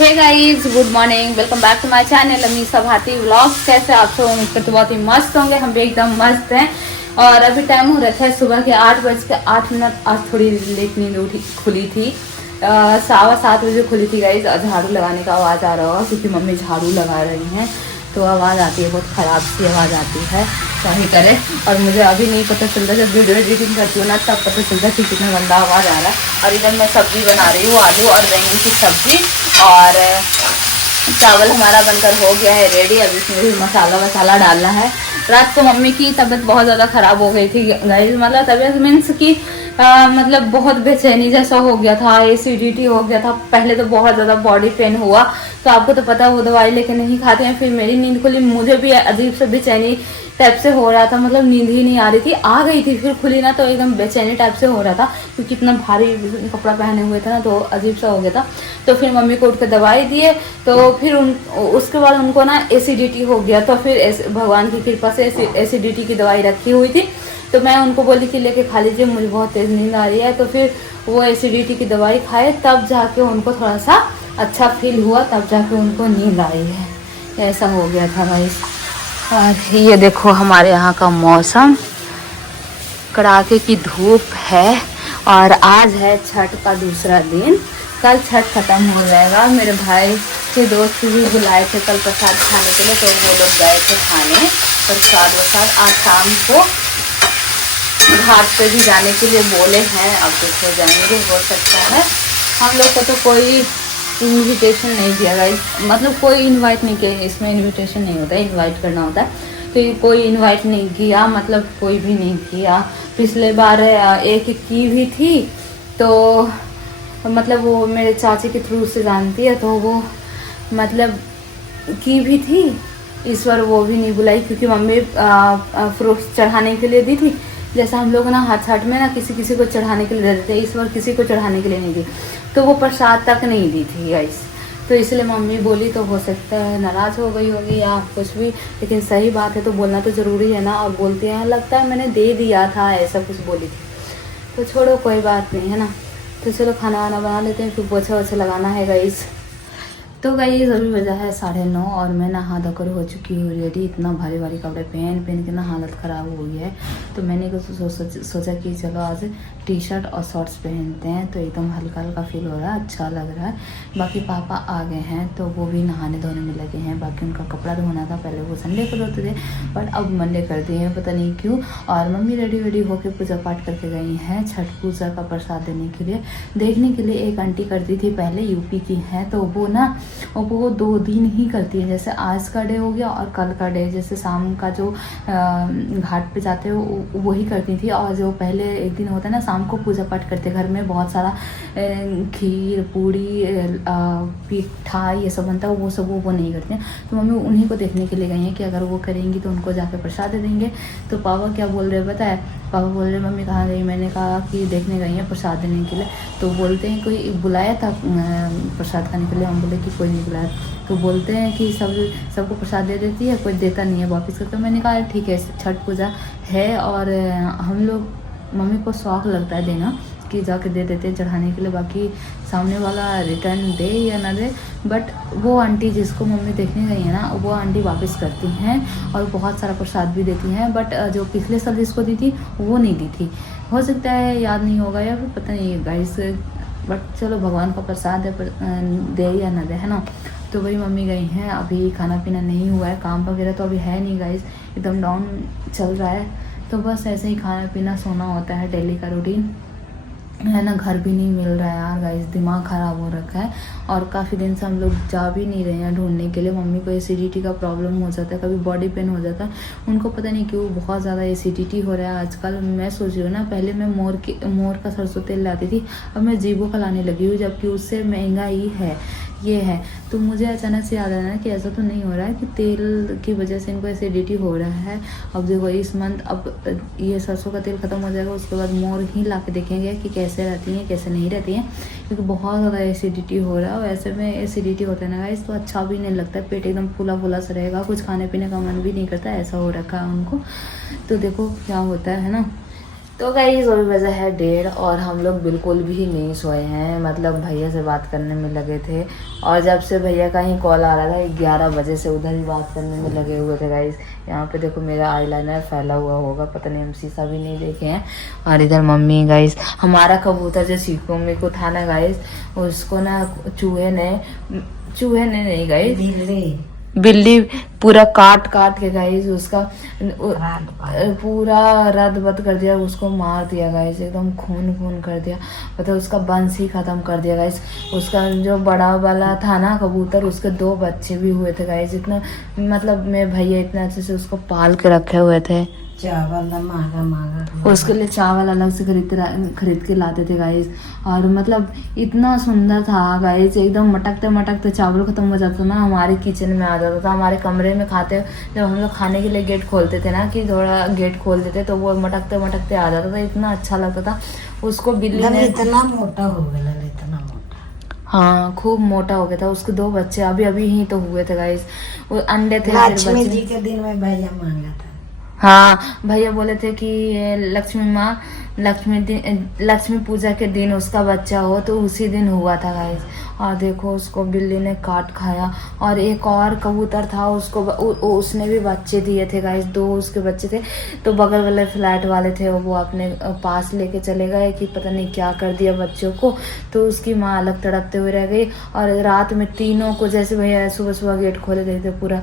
Hey guys, good morning, welcome back to my channel Amisha Bharti vlogs. कैसे आप सब? उम्मीद करते बहुत ही मस्त होंगे। हम भी एकदम मस्त हैं। और अभी टाइम हो रखा है सुबह के 8:08। आज थोड़ी लेट नींद खुली थी। 7:15 बजे खुली थी गाइस। झाड़ू लगाने का आवाज़ आ रहा होगा क्योंकि मम्मी झाड़ू लगा रही हैं, तो आवाज़ आती है, बहुत ख़राब सी आवाज़ आती है। क्या ही करे। और मुझे अभी नहीं पता चलता, जब वीडियो एडिटिंग करती हूँ ना तब पता चलता कि कितना गंदा आवाज़ आ रहा है। और इधर मैं सब्ज़ी बना रही हूँ, आलू और बैंगन की सब्ज़ी। और चावल हमारा बनकर हो गया है रेडी। अब इसमें भी मसाला वसाला डालना है। रात को मम्मी की तबीयत बहुत ज़्यादा ख़राब हो गई थी गाइस। मतलब तबीयत मीन्स की मतलब बहुत बेचैनी जैसा हो गया था, एसिडिटी हो गया था। पहले तो बहुत ज़्यादा बॉडी पेन हुआ, तो आपको तो पता है वो दवाई लेके नहीं खाते हैं। फिर मेरी नींद खुली, मुझे भी अजीब से बेचैनी टाइप से हो रहा था, मतलब नींद ही नहीं आ रही थी। आ गई थी, फिर खुली ना तो एकदम बेचैनी टाइप से हो रहा था क्योंकि इतना भारी कपड़ा पहने हुए थे ना, तो अजीब सा हो गया था। तो फिर मम्मी को उठ के दवाई दिए, तो फिर उसके बाद उनको ना एसिडिटी हो गया। तो फिर भगवान की कृपा से एसिडिटी की दवाई रखी हुई थी, तो मैं उनको बोली कि लेके खा लीजिए, मुझे बहुत तेज़ नींद आ रही है। तो फिर वो एसिडिटी की दवाई खाए, तब जाके उनको थोड़ा सा अच्छा फील हुआ, तब जाके उनको नींद आई है। ऐसा हो गया था भाई। और ये देखो हमारे यहाँ का मौसम, कड़ाके की धूप है। और आज है छठ का दूसरा दिन। कल छठ खत्म हो जाएगा। मेरे भाई के दोस्त भी बुलाए थे कल प्रसाद खाने के लिए, तो वो लोग गए थे खाने प्रसाद वसाद। आज शाम को घाट पे भी जाने के लिए बोले हैं, अब देखो जाएंगे, हो सकता है। हम लोग को तो कोई इनविटेशन नहीं दिया गाइस, मतलब कोई इनवाइट नहीं किया। इसमें इनविटेशन नहीं होता है, इनवाइट करना होता है। तो ये कोई इनवाइट नहीं किया, मतलब कोई भी नहीं किया। पिछले बार एक की भी थी, तो मतलब वो मेरे चाची के थ्रू से जानती है, तो वो मतलब की भी थी। इस बार वो भी नहीं बुलाई क्योंकि मम्मी फ्रूट्स चढ़ाने के लिए दी थी। जैसा हम लोग ना हाथ छठ में ना किसी किसी को चढ़ाने के लिए दे देते हैं, इस बार किसी को चढ़ाने के लिए नहीं दी, तो वो प्रसाद तक नहीं दी थी गाइस। तो इसलिए मम्मी बोली, तो हो सकता है नाराज़ हो गई होगी या कुछ भी, लेकिन सही बात है तो बोलना तो ज़रूरी है ना। और बोलते हैं लगता है मैंने दे दिया था, ऐसा कुछ बोली थी। तो छोड़ो, कोई बात नहीं है ना। तो चलो खाना वाना बना लेते हैं, फिर पोछा वोछा लगाना है गाइस। तो गाइस अभी बजा है 9:30 और मैं नहा धोकर हो चुकी हूँ रेडी। इतना भारी भारी कपड़े पहन के ना हालत ख़राब हो गई है। तो मैंने कुछ सोचा कि चलो आज टी शर्ट और शॉर्ट्स पहनते हैं, तो एकदम हल्का हल्का फील हो रहा है, अच्छा लग रहा है। बाकी पापा आ गए हैं, तो वो भी नहाने धोने में लगे हैं। बाकी उनका कपड़ा धोना था, पहले वो संडे को धोते थे बट अब मंडे कर दिए हैं, पता नहीं क्यों। और मम्मी रेडी होकर पूजा पाठ करके गई हैं छठ पूजा का प्रसाद देने के लिए। देखने के लिए एक आंटी करती थी पहले, यूपी की हैं, तो वो ना वो 2 दिन ही करती है। जैसे आज का डे हो गया और कल का डे, जैसे शाम का जो घाट पे जाते हो वही करती थी। और जो पहले एक दिन होता है ना, शाम को पूजा पाठ करते घर में, बहुत सारा खीर पूड़ी पिठा ये सब बनता है, वो सब वो नहीं करते हैं। तो मम्मी उन्हीं को देखने के लिए गई हैं कि अगर वो करेंगी तो उनको जाके प्रसाद दे देंगे। तो पापा क्या बोल रहे हैं पता है? पापा बोल रहे मम्मी कहाँ गई? मैंने कहा कि देखने गई हैं प्रसाद देने के लिए। तो बोलते हैं कोई बुलाया था प्रसाद खाने के लिए? हम बोले कि कोई नहीं बुलाया। तो बोलते हैं कि सबको प्रसाद दे देती है, कोई देता नहीं है वापस कर। तो मैंने कहा ठीक है, छठ पूजा है और हम लोग मम्मी को शौक लगता है देना कि जाके दे देते हैं चढ़ाने के लिए। बाकी सामने वाला रिटर्न दे या ना दे, बट वो आंटी जिसको मम्मी देखने गई है ना, वो आंटी वापस करती हैं और बहुत सारा प्रसाद भी देती हैं। बट जो पिछले साल जिसको दी थी वो नहीं दी थी, हो सकता है याद नहीं होगा या फिर पता नहीं गाइस। बट चलो भगवान का प्रसाद है, दे या ना दे, है ना। तो वही मम्मी गई हैं। अभी खाना पीना नहीं हुआ है, काम वगैरह तो अभी है नहीं गाइस, एकदम डाउन चल रहा है। तो बस ऐसे ही खाना पीना सोना होता है, डेली का रूटीन है ना। घर भी नहीं मिल रहा है यार गाइस, दिमाग ख़राब हो रखा है। और काफ़ी दिन से हम लोग जा भी नहीं रहे हैं ढूंढने के लिए। मम्मी को एसिडिटी का प्रॉब्लम हो जाता है, कभी बॉडी पेन हो जाता है, उनको पता नहीं क्यों बहुत ज़्यादा एसिडिटी हो रहा है आजकल। मैं सोच रही हूँ ना, पहले मैं मोर का सरसों तेल लाती थी, अब मैं जीवो का लाने लगी हूँ, जबकि उससे महंगा ही है ये है। तो मुझे अचानक से याद आया कि ऐसा तो नहीं हो रहा है कि तेल की वजह से इनको एसिडिटी हो रहा है। अब देखो इस मंथ अब ये सरसों का तेल ख़त्म हो जाएगा, उसके बाद मोर ही ला के देखेंगे कि कैसे रहती हैं कैसे नहीं रहती हैं, क्योंकि बहुत ज़्यादा एसिडिटी हो रहा है। और ऐसे में एसिडिटी होता है ना गाइस, तो अच्छा भी नहीं लगता है, पेट एकदम फूला फूला सा रहेगा, कुछ खाने पीने का मन भी नहीं करता, ऐसा हो रखा है उनको। तो देखो क्या होता है ना। तो गाइस अभी बजा है 1:30 और हम लोग बिल्कुल भी नहीं सोए हैं। मतलब भैया से बात करने में लगे थे और जब से भैया का ही कॉल आ रहा था 11 बजे से उधर ही बात करने में लगे हुए थे गाइस। यहाँ पे देखो मेरा आईलाइनर फैला हुआ होगा, पता नहीं हम शीशा भी नहीं देखे हैं। और इधर मम्मी गाइस, हमारा कबूतर जो सीखों में को था ना गाइस, उसको ना चूहे ने नहीं गाइस, बिल्ली पूरा काट के गाइस उसका पूरा रद बद कर दिया, उसको मार दिया गाइस, एकदम खून कर दिया। मतलब उसका वंश ही खत्म कर दिया गाइस। उसका जो बड़ा वाला था ना कबूतर, उसके 2 बच्चे भी हुए थे गाइस। इतना मतलब मेरे भैया इतना अच्छे से उसको पाल के रखे हुए थे। चावल महंगा उसके लिए चावल अलग से खरीद के लाते थे गाइस। और मतलब इतना सुंदर था गाइस, एकदम मटकते चावल खत्म हो जाता था ना, हमारे किचन में आ जाता था, हमारे कमरे में खाते। जब हम लोग खाने के लिए गेट खोलते थे ना, कि थोड़ा गेट खोल देते तो वो मटकते आ जाता था, इतना अच्छा लगता था उसको। बिल्ली ने इतना मोटा हो गया, इतना मोटा, हाँ खूब मोटा हो गया था। उसके 2 बच्चे अभी ही तो हुए थे गाइस। वो अंडे थे। लक्ष्मी जी के दिन में भैया मांगा था। हाँ भैया बोले थे कि लक्ष्मी पूजा के दिन उसका बच्चा हो, तो उसी दिन हुआ था गाइस। और देखो उसको बिल्ली ने काट खाया। और एक और कबूतर था, उसको उसने भी बच्चे दिए थे गाइस, 2 उसके बच्चे थे। तो बगल वाले फ्लैट वाले थे, वो अपने पास लेके चले गए कि पता नहीं क्या कर दिया बच्चों को। तो उसकी माँ अलग तड़पते हुए रह गई। और रात में तीनों को, जैसे भैया सुबह गेट खोले देते, पूरा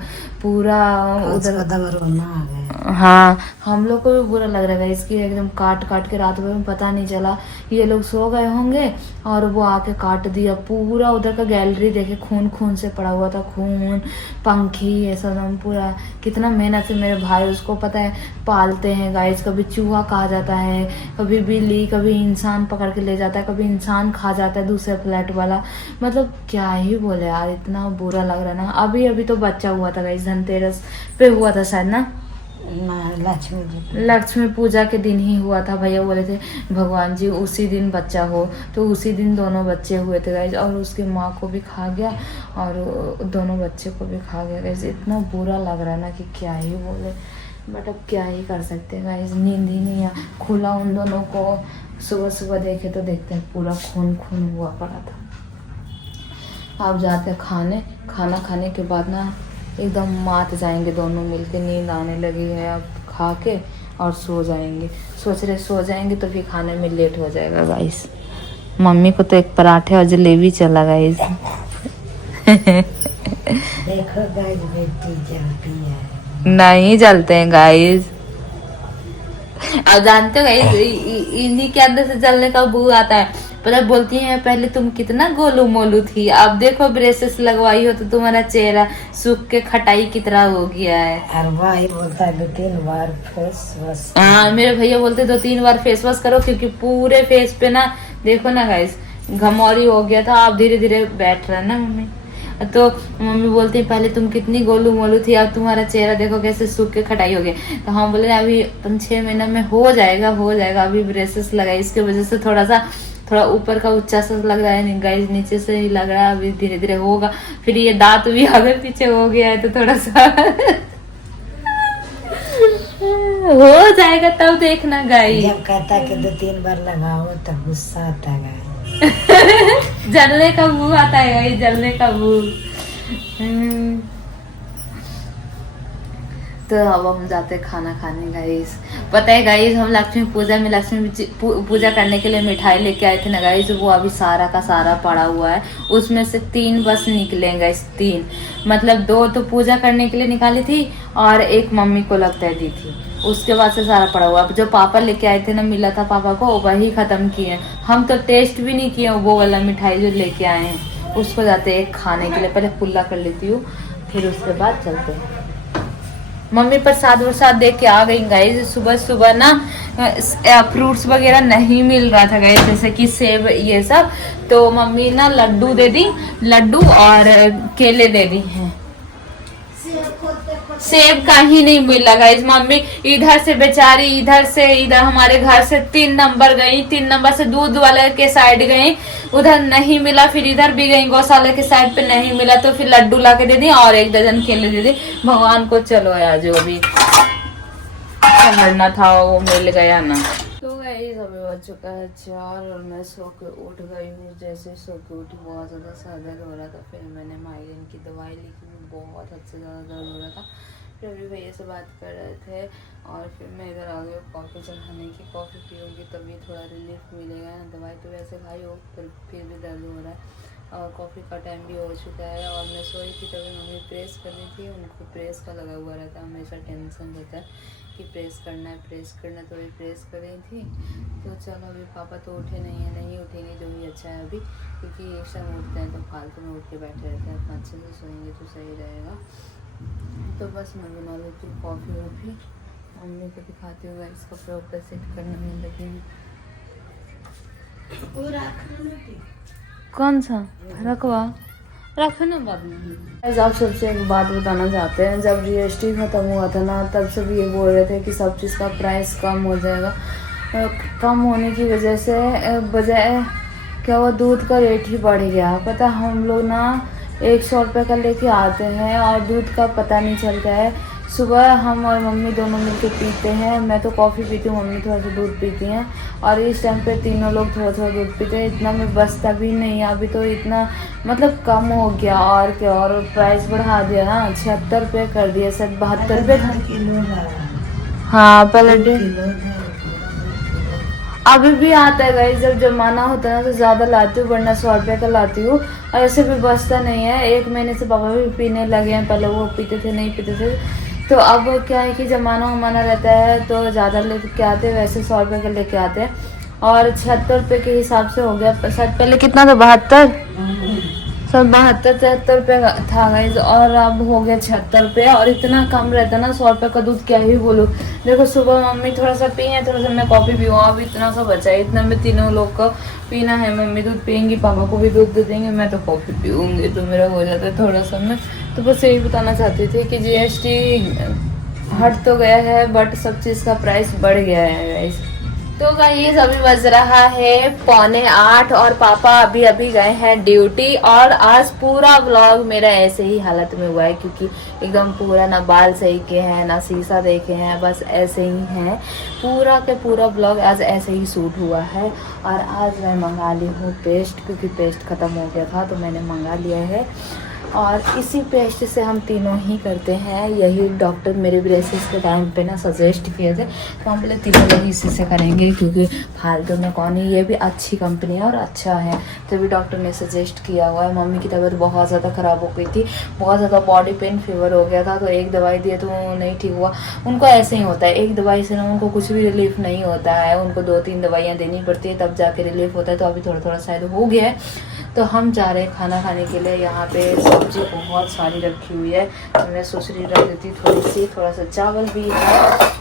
उधर रोना आ गया। हाँ हम लोग को भी बुरा लग रहा है इसकी, एकदम काट के रात भर में पता नहीं चला। ये लोग सो गए होंगे और वो आके काट दिया पूरा। उधर का गैलरी देखे, खून से पड़ा हुआ था, खून, पंखी, ऐसा पूरा। कितना मेहनत से मेरे भाई उसको पता है पालते हैं गाइस। कभी चूहा खा जाता है, कभी बिल्ली, कभी इंसान पकड़ के ले जाता है, कभी इंसान खा जाता है दूसरे फ्लैट वाला। मतलब क्या ही बोले यार, इतना बुरा लग रहा है ना। अभी तो बच्चा हुआ था गाइस, धनतेरस पे हुआ था शायद ना, लक्ष्मी पूजा के दिन ही हुआ था। भैया बोले थे भगवान जी उसी दिन बच्चा हो, तो उसी दिन दोनों बच्चे हुए थे गाइस। और उसकी माँ को भी खा गया और दोनों बच्चे को भी खा गया गाइस। इतना बुरा लग रहा है ना कि क्या ही बोले, बट अब क्या ही कर सकते हैं गाइस। नींद ही नहीं खुला उन दोनों को। सुबह देखे तो देखते हैं पूरा खून हुआ पड़ा था। अब जाते हैं खाना खाने के बाद ना एकदम मात जाएंगे दोनों मिलके। नींद आने लगी है, अब खा के और सो जाएंगे। सोच रहे सो जाएंगे तो फिर खाने में लेट हो जाएगा गाइस। मम्मी को तो एक पराठे और जलेबी चला गाइस। देखो गाइस बेटी जलती है। नहीं जलते हैं गाइस। अब जानते हो गाइस, इन्हीं के अंदर से जलने का बू आता है। पता बोलती है पहले तुम कितना गोलू मोलू थी, अब देखो ब्रेसेस लगवाई हो तो तुम्हारा चेहरा सूख के खटाई की तरह हो गया है। और भाई बोलता है 2-3 बार फेस वॉश। हाँ मेरे भैया बोलते 2-3 बार फेस वॉश करो, क्योंकि पूरे फेस पे ना देखो ना गाइस घमौरी हो गया था। अब धीरे धीरे बैठ रहा है ना मम्मी। तो मम्मी बोलती है पहले तुम कितनी गोलू मोलू थी, अब तुम्हारा चेहरा देखो कैसे सूख के खटाई हो गया। तो हम बोले अभी 5-6 महीने में हो जाएगा। अभी ब्रेसेस लगाई, इसके वजह से थोड़ा ऊपर का ऊंचा सा लग रहा है गाइस, नीचे से ही लग रहा है। अभी धीरे धीरे होगा। फिर ये दांत भी अगर पीछे हो गया है तो थोड़ा सा हो जाएगा, तब देखना गाइस। जब कहता कि 2-3 बार लगाओ तब गुस्सा आता है गाइस। जलने का मुंह आता है गाइस, जलने का मुंह। तो अब हम जाते हैं खाना खाने गाइस। पता है गाइस, हम लक्ष्मी पूजा करने के लिए मिठाई लेके आए थे ना गाइस, वो अभी सारा का सारा पड़ा हुआ है। उसमें से 3 बस निकलेंगे गाइस, 3 मतलब 2 तो पूजा करने के लिए निकाली थी और 1 मम्मी को लगता है दी थी। उसके बाद से सारा पड़ा हुआ। अब जो पापा लेके आए थे ना, मिला था पापा को, वही खत्म किए। हम तो टेस्ट भी नहीं किए वो वाला मिठाई जो लेके आए हैं। उसको जाते हैं खाने के लिए। पहले कुल्ला कर लेती हूँ, फिर उसके बाद चलते हैं। मम्मी प्रसाद दे के आ गई गाइस। सुबह ना फ्रूट्स वगैरह नहीं मिल रहा था गाइस, जैसे कि सेब ये सब। तो मम्मी ना लड्डू दे दी, लड्डू और केले दे दी हैं। सेब का ही नहीं मिला गाइस। मम्मी इधर से बेचारी इधर हमारे घर से 3 नंबर गई, 3 नंबर से दूध वाले के साइड गई, उधर नहीं मिला। फिर इधर भी गई गौशाला के साइड पे, नहीं मिला। तो फिर लड्डू ला के दे दी और 1 दर्जन केले दे दी। भगवान को चलो यार, जो भी समझना था वो मिल गया ना। तो गई, अभी बज चुका है 4 और मैं सो के उठ गई हूँ। जैसे सो के उठी बहुत ज़्यादा सर दर्द हो रहा था, फिर मैंने माइग्रेन की दवाई ली क्योंकि बहुत हद से ज़्यादा दर्द हो रहा था। फिर अभी भैया से बात कर रहे थे और फिर मैं इधर आ गई कॉफ़ी चढ़ाने की। कॉफ़ी पीऊँगी तभी थोड़ा रिलीफ मिलेगा ना, दवाई तो वैसे खाई हो फिर भी दर्द हो रहा है। और कॉफ़ी का टाइम भी हो चुका है और मैं सोई थी तभी मम्मी प्रेस करनी थी। उनको प्रेस का लगा हुआ रहता है, हमेशा टेंशन रहता है कि प्रेस करना है तो भी प्रेस कर रही थी। तो चलो अभी पापा तो उठे नहीं है, नहीं उठेंगे जो भी अच्छा है अभी, क्योंकि एक शाम उठते हैं तो फालतू में उठ के बैठे रहते हैं। अपना अच्छे से सोएंगे तो सही रहेगा। तो बस मैं बना लेती हूँ कॉफ़ी वॉफ़ी, मम्मी को दिखाती हूँ। इस कपड़े ऊपर सेट करने में लगी हूँ। कौन सा रखवा रखो ना बाद में। आप सबसे एक बात बताना चाहते हैं, जब GST खत्म हुआ था ना तब सब ये बोल रहे थे कि सब चीज़ का प्राइस कम हो जाएगा। कम होने की वजह से बजाय क्या वो दूध का रेट ही बढ़ गया। पता हम लोग ना 100 रुपये का लेके आते हैं और दूध का पता नहीं चलता है। सुबह हम और मम्मी दोनों मिलके पीते हैं। मैं तो कॉफ़ी पीती हूँ, मम्मी थोड़ा सा दूध पीती हैं और इस टाइम पे तीनों लोग थोड़ा थोड़ा दूध पीते हैं। इतना में बचता भी नहीं है अभी तो, इतना मतलब कम हो गया। और क्या, और प्राइस बढ़ा दिया ना, 76 रुपये कर दिया, शायद 72 रुपये था। हाँ पहले अभी भी आता है गाइस, जब जमाना होता है ना तो ज़्यादा लाती हूँ, वरना 100 रुपये का लाती हूँ। और ऐसे भी बचता नहीं है। 1 महीने से पापा भी पीने लगे हैं, पहले वो पीते थे नहीं पीते थे। तो अब क्या है कि जमाना वमाना रहता है तो ज़्यादा लेके आते हैं, वैसे 100 रुपये का लेके आते हैं। और 76 रुपये के हिसाब से हो गया, शायद पहले कितना था 72, सब 72-73 रुपये था गाइस, और अब हो गया 76 रुपये। और इतना कम रहता ना 100 रुपये का दूध, क्या ही बोलूँ। देखो सुबह मम्मी थोड़ा सा पी है, थोड़ा सा मैं कॉफ़ी पीऊँ, अब इतना सा बचा है। इतना में तीनों लोग को पीना है। मम्मी दूध पियेंगी, पापा को भी दूध दे देंगे, मैं तो कॉफ़ी पीऊँगी, तो मेरा हो जाता है थोड़ा सा। मैं तो बस यही बताना चाहती थी कि GST हट तो गया है बट सब चीज़ का प्राइस बढ़ गया है गाइस। तो गाइस अभी बज रहा है 7:45 और पापा अभी अभी गए हैं ड्यूटी। और आज पूरा व्लॉग मेरा ऐसे ही हालत में हुआ है, क्योंकि एकदम पूरा ना बाल सही के हैं ना शीशा देखे हैं, बस ऐसे ही हैं। पूरा के पूरा व्लॉग आज ऐसे ही शूट हुआ है। और आज मैं मंगा ली हूँ पेस्ट, क्योंकि पेस्ट ख़त्म हो गया था तो मैंने मंगा लिया है। और इसी पेस्ट से हम तीनों ही करते हैं। यही डॉक्टर मेरे ब्रेसेस के टाइम पे ना सजेस्ट किए थे, तो हम बोले तीनों लोग इसी से करेंगे, क्योंकि फालतू में कौन है, ये भी अच्छी कंपनी है और अच्छा है, तभी डॉक्टर ने सजेस्ट किया हुआ है। मम्मी की तबीयत बहुत ज़्यादा ख़राब हो गई थी, बहुत ज़्यादा बॉडी पेन फीवर हो गया था, तो एक दवाई दिए तो नहीं ठीक हुआ। उनको ऐसे ही होता है, एक दवाई से ना उनको कुछ भी रिलीफ नहीं होता है, उनको 2-3 दवाइयाँ देनी पड़ती है तब जाके रिलीफ होता है। तो अभी थोड़ा थोड़ा शायद हो गया है। तो हम जा रहे हैं खाना खाने के लिए। यहाँ पे सब्जी बहुत सारी रखी हुई है, तो मैं सोच रही रख देती थोड़ी सी, थोड़ा सा चावल भी है,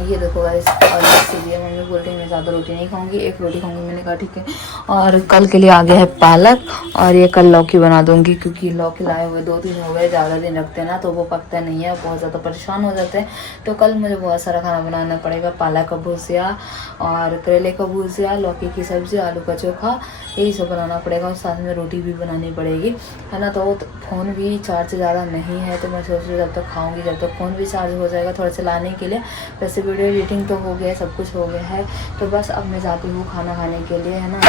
ये देखो गाइस। और इसीलिए मम्मी बोल रही मैं ज़्यादा रोटी नहीं खाऊंगी, 1 रोटी खाऊंगी। मैंने कहा ठीक है। और कल के लिए आ गया है पालक, और ये कल लौकी बना दूंगी, क्योंकि लौकी लाए हुए 2 दिन हो गए, ज़्यादा दिन रखते हैं ना तो वो पकता नहीं है, बहुत ज़्यादा परेशान हो जाते हैं। तो कल मुझे बहुत सारा खाना बनाना पड़ेगा, पालक का भुजिया और करेले का भुजिया, लौकी की सब्ज़ी, आलू का चोखा, यही सब बनाना पड़ेगा। और साथ में रोटी भी बनानी पड़ेगी, है ना। तो फ़ोन भी चार्ज ज़्यादा नहीं है, तो मैं सोच रही हूँ जब तक खाऊंगी, जब तक फ़ोन भी चार्ज हो जाएगा थोड़ा चलाने के लिए। वैसे वीडियो एडिटिंग तो हो गया, सब कुछ हो गया है। तो बस अब मैं जाती हूँ खाना खाने के लिए, है ना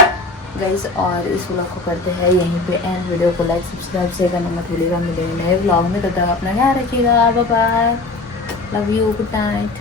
गाइस। और इस व्लॉग को करते हैं यहीं पे एंड। वीडियो को लाइक सब्सक्राइब शेयर करना मत भूलिएगा। मिलेंगे नए व्लॉग में, तब तक अपना ख्याल रखिएगा। Bye bye, love you, good night.